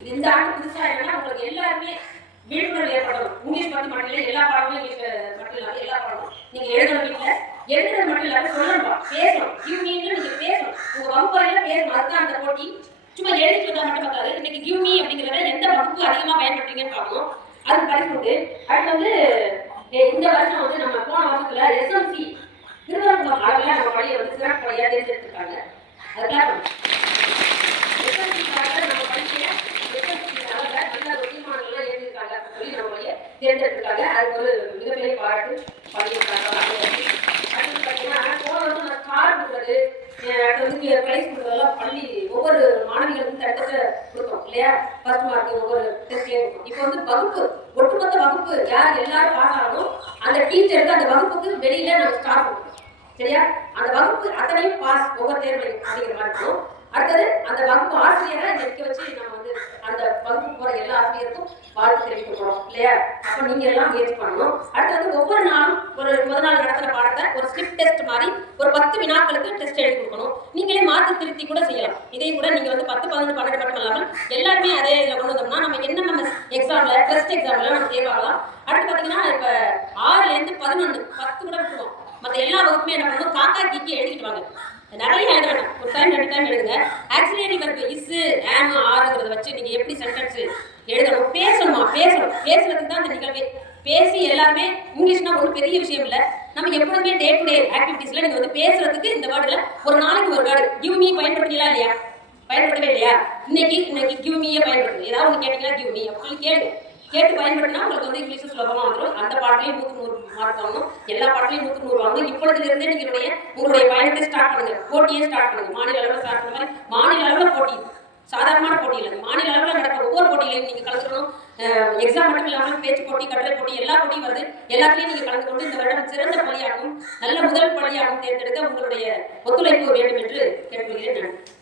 இந்த ஆண்டு புதுசா என்னன்னா உங்களுக்கு எல்லாருமே விழிப்புணர்வு ஏற்படும். இங்கிலீஷ் மட்டும் இல்லை, எல்லா பாடமும் இங்கிலீஷ் மட்டும் இல்லாமல் எல்லா பாடமும் நீங்க எழுதணும். வீட்டில் எழுதுறது மட்டும் இல்லாமல் சொல்லணும், பேசணும். கிவ்மீன்னு நீங்க பேசணும், உங்க வகுப்பறையில பேசணும். அதுதான் அந்த போட்டி. சும்மா எழுதிட்டு வந்தா மட்டும் பார்த்தாது. இன்னைக்கு கிவ்மீ அப்படிங்கிறத எந்த வகுப்பு அதிகமாக பயன்படுத்துறீங்கன்னு பார்க்கணும். அதுக்கு பரிசு உண்டு. அடுத்து வந்து இந்த வருஷம் வந்து நம்ம போன வருஷத்துல எஸ்எம்சி திருவனந்தபுரம் அளவில் நம்ம பள்ளியை வந்து சிறப்பு பள்ளியாக தேர்ந்தெடுத்திருக்காங்க. அதுக்காக தேர்ந்தெடுத்திருக்காங்க. அதுக்கு ஒரு மிகப்பெரிய பாராட்டு பண்ணியிருக்காங்க. அடுத்து பார்த்தீங்கன்னா போன வருஷம் நான் கார் கொடுக்குறது, அடுத்து வந்து பிரைஸ் கொடுக்குறதெல்லாம் பள்ளி ஒவ்வொரு மாணவிகளுக்கும் தட்டத்தை கொடுத்தோம் இல்லையா? ஃபர்ஸ்ட் மார்க் ஒவ்வொரு டெஸ்ட்லேயும் கொடுத்தோம். இப்போ வந்து வகுப்பு, ஒட்டுமொத்த வகுப்பு யார் எல்லாரும் பாஸ் ஆகணும், அந்த டீச்சருக்கு அந்த வகுப்புக்கு வெளியில நம்ம ஸ்டார்ட் கொடுக்கணும். சரியா? அந்த வகுப்பு அத்தனையும் பாஸ் ஒவ்வொரு தேர்வையும் அப்படிங்கிற மாதிரி இருக்கும். அடுத்தது அந்த வகுப்பு ஆசிரியரை நிற்க வச்சு நம்ம வந்து அந்த வகுப்பு போற எல்லா ஆசிரியருக்கும் வாழ்த்து தெரிவிக்க போறோம் இல்லையா? அப்ப நீங்க எல்லாம் முயற்சி பண்ணணும். அடுத்து வந்து ஒவ்வொரு நாளும் ஒரு முதல் நாள் நடத்துற பாடத்தை ஒரு ஸ்லிப் டெஸ்ட் மாதிரி ஒரு 10 வினாக்களுக்கு டெஸ்ட் எழுதி கொடுக்கணும். நீங்களே மாற்றி திருத்தி கூட செய்யலாம். இதையும் கூட நீங்க வந்து 10, 11, 12 மட்டும் இல்லாமல் எல்லாருமே அதே இதில் கொண்டு வந்தோம்னா நம்ம நம்ம எக்ஸாம்ல டெஸ்ட் எக்ஸாம்ல நம்ம தேர்வாகலாம். அடுத்து பார்த்தீங்கன்னா இப்ப 6லேருந்து 11 10 கூட விட்டுருவோம். மற்ற எல்லா வகுப்புமே என்ன பண்ணணும், காக்கா கீக்கி எழுதிட்டு வாங்க. நிறைய எழுத வேண்டாம், ஒரு டைம் 2 டைம் எழுதுங்க. ஆக்சிலரி வர்பு இஸ் ஆம் ஆறுங்கிறத வச்சு நீங்க எப்படி சென்டென்ஸ் எழுதணும், பேசணுமா, பேசுறதுக்கு தான் அந்த நிகழ்வே. பேசி எல்லாருமே இங்கிலீஷ்னா ஒரு பெரிய விஷயம் இல்லை. நம்ம எப்பவுமே டே டு டே ஆக்டிவிட்டீஸ்ல நீங்க வந்து பேசுறதுக்கு இந்த வேர்டுல ஒரு நாளைக்கு ஒரு வேர்டு கிவ் மீ பயன்படுத்தலாம் இல்லையா? பயன்படுத்தவே இல்லையா? இன்னைக்கு கிவ் மீயை பயன்படுத்துங்க. ஏதாவது ஒன்று கேட்டீங்கன்னா கிவ் மீ அப்படின்னு கேட்டு பயன்படுத்தினா உங்களுக்கு வந்து இங்கிலீஷ் சுலபமாக வந்துடும். அந்த பாடலையும் 100 மார்க் வாங்கணும், எல்லா பாடலையும் 100 வாங்கணும். இப்பொழுதுல இருந்தே உங்களுடைய பயணத்தை ஸ்டார்ட் பண்ணுங்க, போட்டியே ஸ்டார்ட் பண்ணுங்க. மாநில அளவில் ஸ்டார்ட் பண்ண மாதிரி மாநில அளவில் போட்டி, சாதாரணமான போட்டி இல்லை, மாநில அளவில் நடக்கிற ஒவ்வொரு போட்டியிலையும் நீங்கள் கலந்துக்கணும். எக்ஸாம் மட்டும் இல்லாமல் பேச்சு போட்டி, கட்டுரை போட்டி, எல்லா போட்டியும் வருது. எல்லாத்துலேயும் நீங்கள் கலந்து கொண்டு இந்த வருடம் சிறந்த பள்ளியாகவும் நல்ல முதல் பள்ளியாகவும் தேர்ந்தெடுக்க உங்களுடைய ஒத்துழைப்பு வேண்டும் என்று கேட்டுக்கொள்கிறேன். நன்றி.